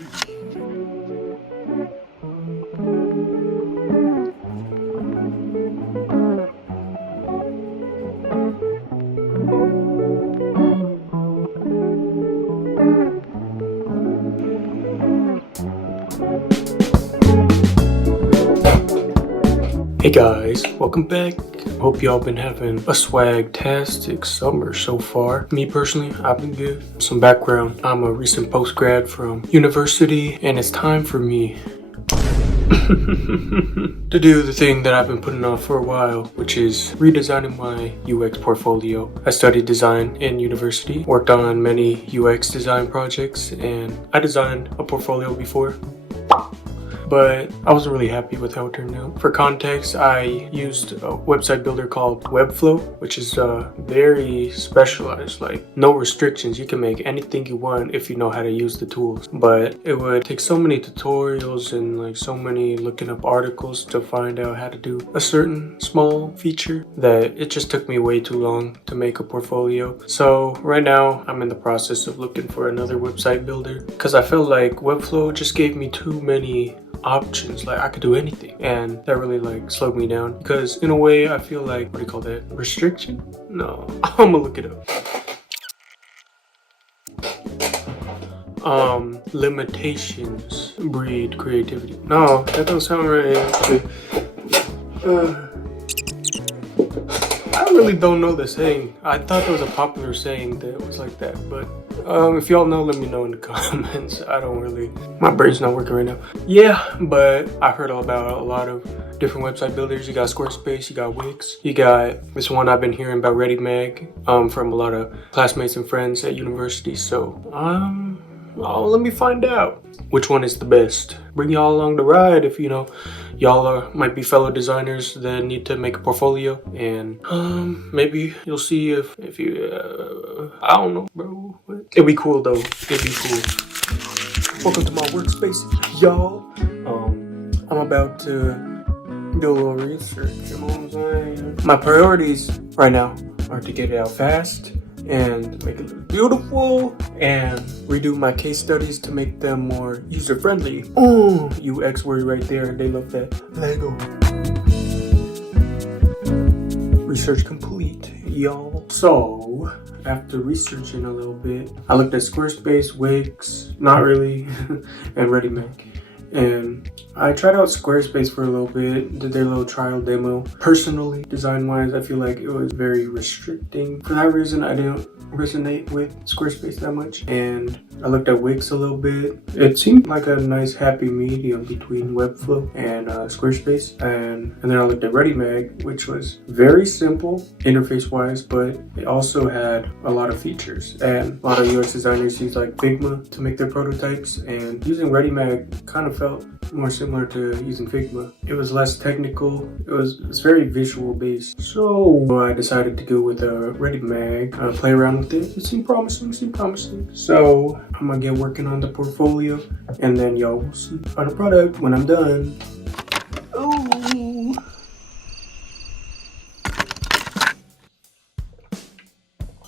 Hey guys, welcome back. Hope y'all been having a swag-tastic summer so far. Me personally, I've been good. Some background, I'm a recent post-grad from university and it's time for me to do the thing that I've been putting off for a while, which is redesigning my UX portfolio. I studied design in university, worked on many UX design projects, and I designed a portfolio before, but I wasn't really happy with how it turned out. For context, I used a website builder called Webflow, which is very specialized, like no restrictions. You can make anything you want if you know how to use the tools. But it would take so many tutorials and like so many looking up articles to find out how to do a certain small feature that it just took me way too long to make a portfolio. So right now I'm in the process of looking for another website builder because I felt like Webflow just gave me too many options. Like I could do anything, and that really like slowed me down because in a way I feel like, what do you call that, restriction? No, I'm gonna look it up. Limitations breed creativity. No, that don't sound right actually. I really don't know the saying. I thought there was a popular saying that was like that, but if y'all know, let me know in the comments. I don't really, my brain's not working right now. Yeah, but I heard about a lot of different website builders. You got Squarespace, you got Wix, you got this one I've been hearing about, Readymag, from a lot of classmates and friends at university. So let me find out which one is the best. Bring y'all along the ride if you know y'all might be fellow designers that need to make a portfolio, and maybe you'll see if you I don't know, bro. It'd be cool though. It'd be cool. Welcome to my workspace, y'all. I'm about to do a little research, you know what I'm saying? My priorities right now are to get it out fast and make it look beautiful and redo my case studies to make them more user-friendly. Oh, UX word right there. They love that. Lego. Research complete, y'all. So, after researching a little bit, I looked at Squarespace, Wix, not really, and Readymag. And I tried out Squarespace for a little bit, did their little trial demo. Personally, design-wise, I feel like it was very restricting. For that reason, I didn't resonate with Squarespace that much. And I looked at Wix a little bit. It seemed like a nice happy medium between Webflow and Squarespace. And then I looked at Readymag, which was very simple interface-wise, but it also had a lot of features. And a lot of UX designers use like Figma to make their prototypes, and using Readymag kind of felt more similar to using Figma. It was less technical. It's very visual based. So I decided to go with Readymag, play around with it. It seemed promising, So I'm gonna get working on the portfolio, and then y'all will see the final product when I'm done.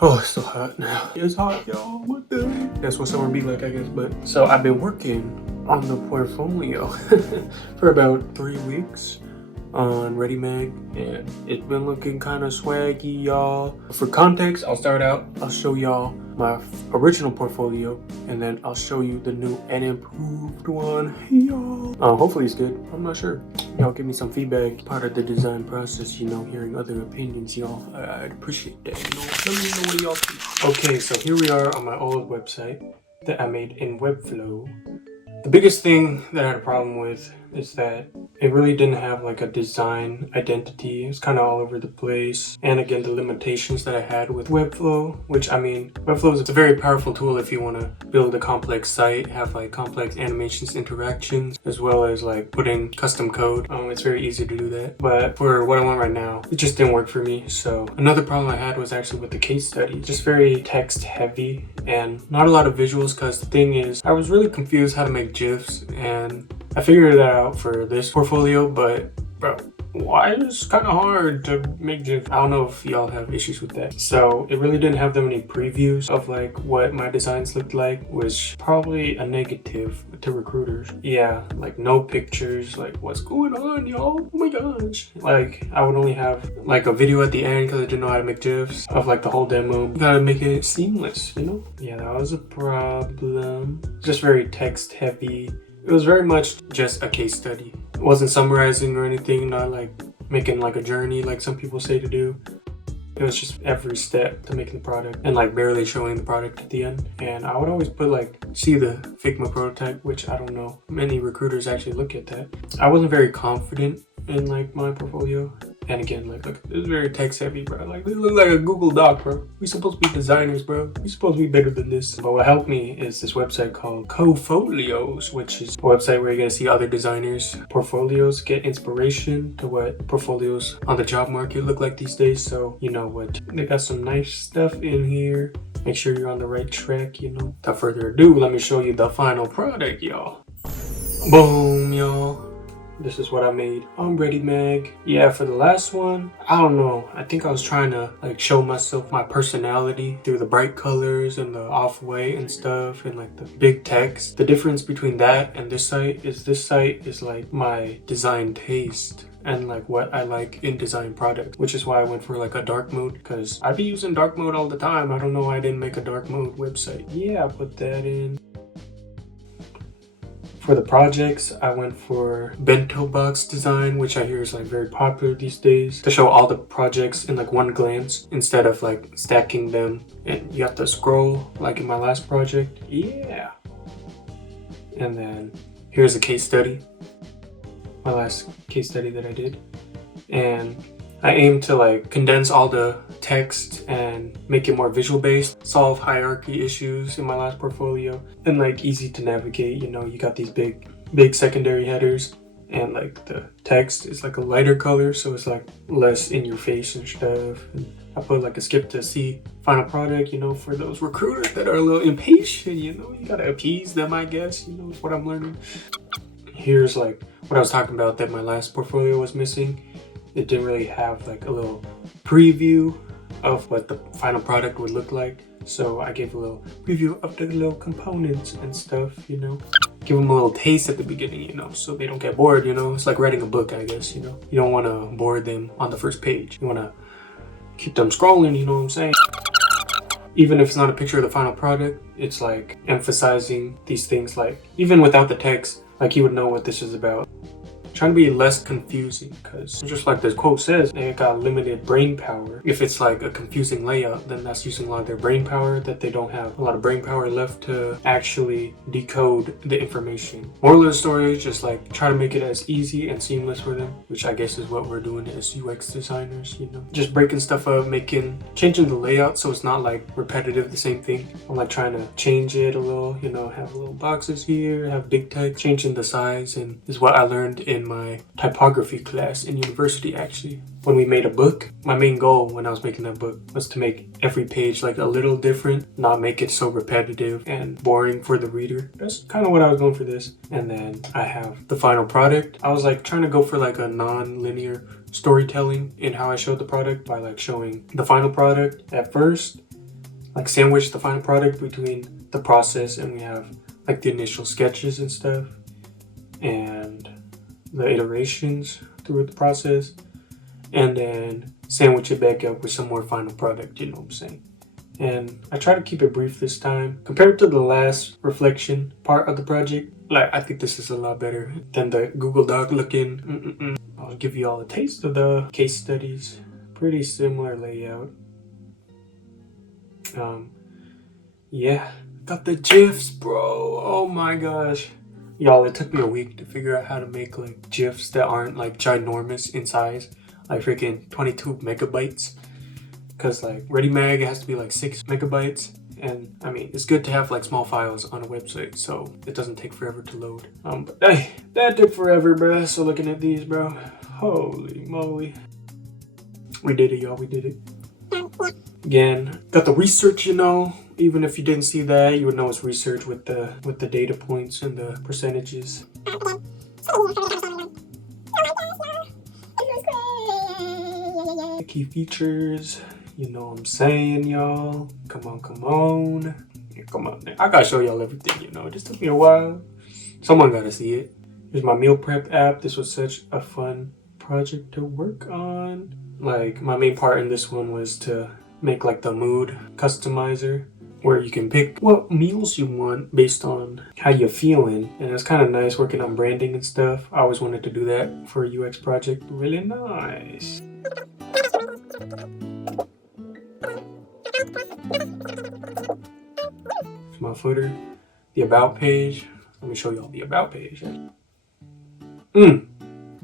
Oh, it's so hot now. It's hot, y'all. What the heck? That's what summer be like, I guess. But so I've been working on the portfolio for about 3 weeks on Readymag, and it's been looking kind of swaggy, y'all. For context, I'll show y'all my original portfolio, and then I'll show you the new and improved one, y'all. Hopefully it's good. I'm not sure. Y'all give me some feedback. Part of the design process, you know, hearing other opinions, y'all. I'd appreciate that. You know, let me know what y'all think. Okay, so here we are on my old website that I made in Webflow. The biggest thing that I had a problem with is that it really didn't have like a design identity. It was kind of all over the place. And again, the limitations that I had with Webflow, which I mean, Webflow is a very powerful tool if you want to build a complex site, have like complex animations, interactions, as well as like put in custom code. It's very easy to do that. But for what I want right now, it just didn't work for me. So another problem I had was actually with the case study. Just very text heavy and not a lot of visuals, because the thing is, I was really confused how to make GIFs, and I figured that out for this portfolio, but bro, why it's kind of hard to make GIFs. I don't know if y'all have issues with that. So it really didn't have that many previews of like what my designs looked like, which probably a negative to recruiters. Yeah, like no pictures, like what's going on, y'all? Oh my gosh. Like I would only have like a video at the end because I didn't know how to make GIFs of like the whole demo. You gotta make it seamless, you know? Yeah, that was a problem. Just very text heavy. It was very much just a case study. It wasn't summarizing or anything, not like making like a journey like some people say to do. It was just every step to making the product and like barely showing the product at the end. And I would always put like, see the Figma prototype, which I don't know, many recruiters actually look at that. I wasn't very confident in like my portfolio. And again, like, look, it was very text heavy, bro. Like, it looked like a Google Doc, bro. We supposed to be designers, bro. We supposed to be better than this. But what helped me is this website called Cofolios, which is a website where you're gonna see other designers' portfolios, get inspiration to what portfolios on the job market look like these days. So, you know what? They got some nice stuff in here. Make sure you're on the right track, you know. Without further ado, let me show you the final product, y'all. Boom, y'all. This is what I made on Readymag. Yeah, for the last one, I don't know. I think I was trying to like show myself my personality through the bright colors and the off-white and stuff and like the big text. The difference between that and this site is like my design taste and like what I like in design products, which is why I went for like a dark mode, because I be using dark mode all the time. I don't know why I didn't make a dark mode website. Yeah, I put that in. For the projects, I went for bento box design, which I hear is like very popular these days, to show all the projects in like one glance instead of like stacking them and you have to scroll like in my last project. Yeah. And then here's a case study, my last case study that I did. And I aim to like condense all the text and make it more visual based, solve hierarchy issues in my last portfolio, and like easy to navigate. You know, you got these big secondary headers and like the text is like a lighter color, so it's like less in your face and stuff. And I put like a skip to see final product, you know, for those recruiters that are a little impatient, you know, you gotta appease them, I guess, you know, is what I'm learning. Here's like what I was talking about that my last portfolio was missing. It didn't really have like a little preview of what the final product would look like. So I gave a little preview of the little components and stuff, you know. Give them a little taste at the beginning, you know, so they don't get bored, you know. It's like writing a book, I guess, you know. You don't want to bore them on the first page. You want to keep them scrolling, you know what I'm saying? Even if it's not a picture of the final product, it's like emphasizing these things, like even without the text, like you would know what this is about. Trying to be less confusing, because just like this quote says, they got limited brain power. If it's like a confusing layout, then that's using a lot of their brain power, that they don't have a lot of brain power left to actually decode the information. Moral of the story is just like try to make it as easy and seamless for them, which I guess is what we're doing as UX designers, you know. Just breaking stuff up, changing the layout so it's not like repetitive, the same thing. I'm like trying to change it a little, you know, have little boxes here, have big text, changing the size, and is what I learned in my typography class in university. Actually, when we made a book, my main goal when I was making that book was to make every page like a little different, not make it so repetitive and boring for the reader. That's kind of what I was going for this. And then I have the final product. I was like trying to go for like a non-linear storytelling in how I showed the product by like showing the final product at first, like sandwich the final product between the process, and we have like the initial sketches and stuff and the iterations through the process, and then sandwich it back up with some more final product, you know what I'm saying? And I try to keep it brief this time. Compared to the last reflection part of the project, like I think this is a lot better than the Google Doc looking. I'll give you all a taste of the case studies. Pretty similar layout. Yeah, got the GIFs, bro. Oh my gosh. Y'all, it took me a week to figure out how to make like GIFs that aren't like ginormous in size, like freaking 22 megabytes. Cause like Readymag has to be like 6 megabytes. And I mean, it's good to have like small files on a website so it doesn't take forever to load. But hey, that took forever, bro. So looking at these, bro, holy moly. We did it, y'all, we did it. Again, got the research, you know. Even if you didn't see that, you would know it's research with the data points and the percentages. The key features, you know what I'm saying, y'all. Come on, come on. Yeah, come on. I gotta show y'all everything, you know. It just took me a while. Someone gotta see it. Here's my meal prep app. This was such a fun project to work on. Like, my main part in this one was to make like the mood customizer, where you can pick what meals you want based on how you're feeling. And it's kind of nice working on branding and stuff. I always wanted to do that for a UX project. Really nice. It's my footer. The about page. Let me show y'all the about page.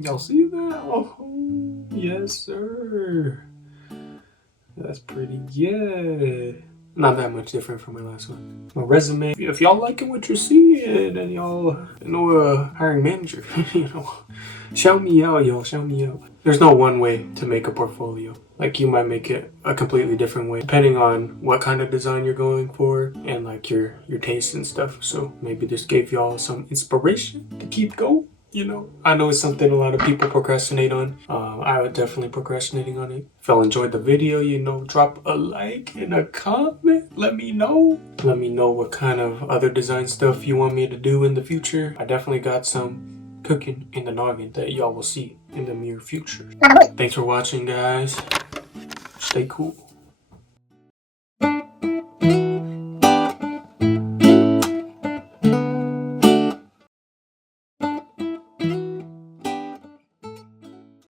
Y'all see that? Oh, yes, sir. That's pretty good. Not that much different from my last one. My resume. If y'all liking what you're seeing and y'all know a hiring manager, you know, shout me out, y'all. Shout me out. There's no one way to make a portfolio. Like, you might make it a completely different way depending on what kind of design you're going for and like your taste and stuff. So maybe this gave y'all some inspiration to keep going. You know, I know it's something a lot of people procrastinate on. I was definitely procrastinating on it. If y'all enjoyed the video, you know, drop a like and a comment. Let me know. Let me know what kind of other design stuff you want me to do in the future. I definitely got some cooking in the noggin that y'all will see in the near future. Thanks for watching, guys. Stay cool.